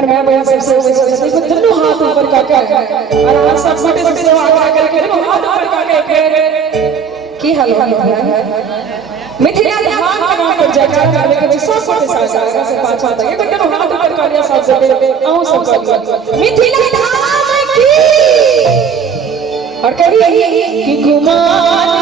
हमर मैं बहन सब से दोनों हाथ ऊपर करके और हम सब छोटे छोटे से आगे करके दोनों हाथ ऊपर करके की हाल है मिथिला धाम के नाम पर जय करने के 100 छोटे से पांच हाथ ये दोनों हाथ ऊपर कर लिया सब से आओ सब कर मिथिला धाम की और कहिए कि गुमान